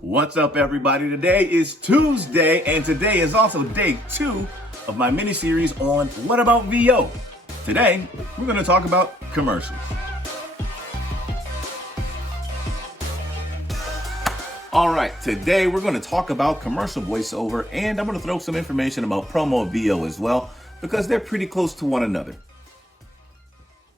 What's up, everybody? Today is Tuesday, and today is also day 2 of my mini-series on What About VO? Today, we're going to talk about commercials. All right, today we're going to talk about commercial voiceover, and I'm going to throw some information about promo VO as well, because they're pretty close to one another.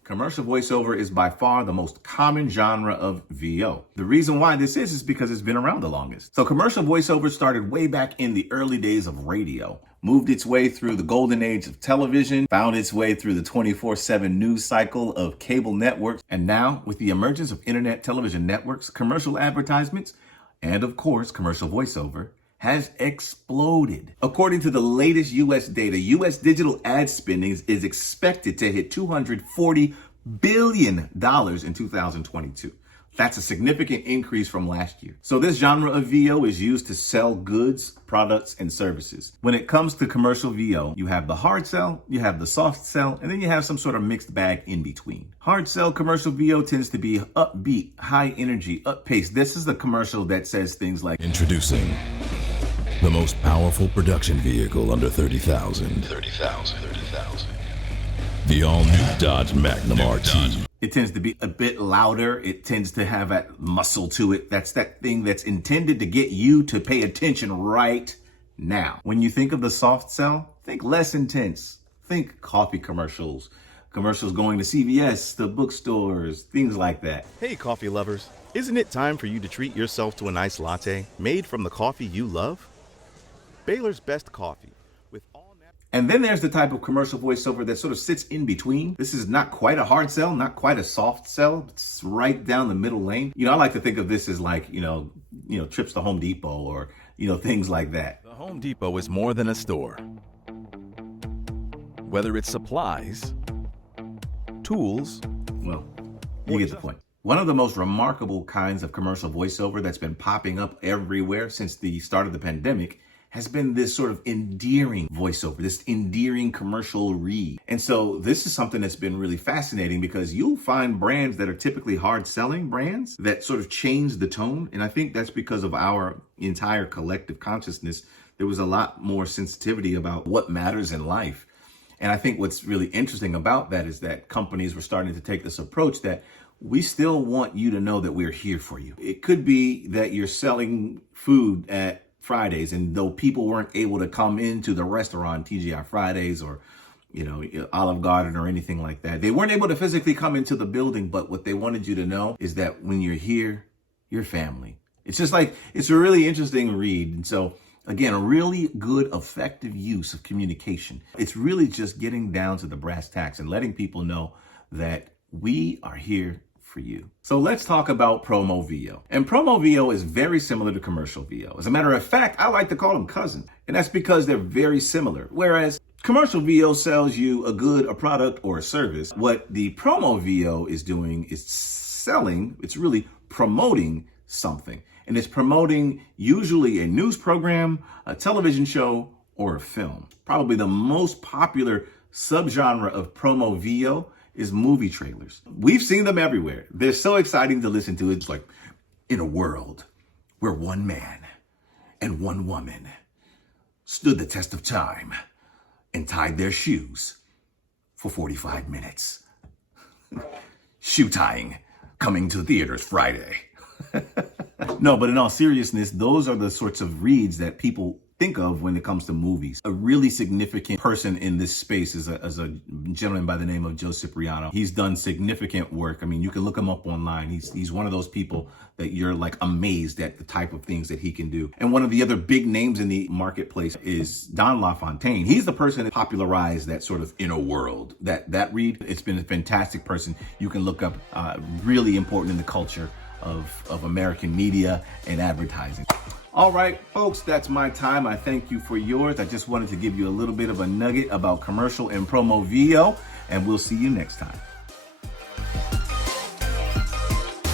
Commercial voiceover is by far the most common genre of VO. The reason why this is because it's been around the longest. So commercial voiceover started way back in the early days of radio, moved its way through the golden age of television, found its way through the 24/7 news cycle of cable networks, and now with the emergence of internet television networks, commercial advertisements, and of course commercial voiceover has exploded. According to the latest U.S. data, U.S. digital ad spending is expected to hit $240 billion in 2022. That's a significant increase from last year. So this genre of VO is used to sell goods, products, and services. When it comes to commercial VO, you have the hard sell, you have the soft sell, and then you have some sort of mixed bag in between. Hard sell commercial VO tends to be upbeat, high energy, up-paced. This is the commercial that says things like, introducing the most powerful production vehicle under 30,000. The all-new Dodge Magnum RT. It tends to be a bit louder. It tends to have that muscle to it. That's that thing that's intended to get you to pay attention right now. When you think of the soft sell, think less intense. Think coffee commercials, commercials going to CVS, the bookstores, things like that. Hey, coffee lovers. Isn't it time for you to treat yourself to a nice latte made from the coffee you love? Baylor's Best Coffee. And then there's the type of commercial voiceover that sort of sits in between. This is not quite a hard sell, not quite a soft sell. It's right down the middle lane. I like to think of this as like, trips to Home Depot or, things like that. The Home Depot is more than a store. Whether it's supplies, tools, well, you get the point. One of the most remarkable kinds of commercial voiceover that's been popping up everywhere since the start of the pandemic has been this sort of endearing voiceover, this endearing commercial read. And so this is something that's been really fascinating because you'll find brands that are typically hard selling brands that sort of change the tone. And I think that's because of our entire collective consciousness. There was a lot more sensitivity about what matters in life. And I think what's really interesting about that is that companies were starting to take this approach that we still want you to know that we're here for you. It could be that you're selling food at Fridays, and though people weren't able to come into the restaurant, TGI Fridays or, Olive Garden or anything like that, they weren't able to physically come into the building. But what they wanted you to know is that when you're here, you're family. It's just like, it's a really interesting read. And so again, a really good, effective use of communication. It's really just getting down to the brass tacks and letting people know that we are here for you. So let's talk about promo VO. And promo VO is very similar to commercial VO. As a matter of fact, I like to call them cousins. And that's because they're very similar. Whereas commercial VO sells you a good, a product, or a service. What the promo VO is doing is selling, it's really promoting something. And it's promoting usually a news program, a television show, or a film. Probably the most popular subgenre of promo VO is movie trailers. We've seen them everywhere. They're so exciting to listen to. It's like, in a world where one man and one woman stood the test of time and tied their shoes for 45 minutes. Shoe tying coming to theaters Friday. No, but in all seriousness, those are the sorts of reads that people think of when it comes to movies. A really significant person in this space is a gentleman by the name of Joe Cipriano. He's done significant work. I mean, you can look him up online. He's one of those people that you're like amazed at the type of things that he can do. And one of the other big names in the marketplace is Don LaFontaine. He's the person that popularized that sort of inner world, that read. It's been a fantastic person. You can look up, really important in the culture of American media and advertising. All right, folks, that's my time. I thank you for yours. I just wanted to give you a little bit of a nugget about commercial and promo VO, and we'll see you next time.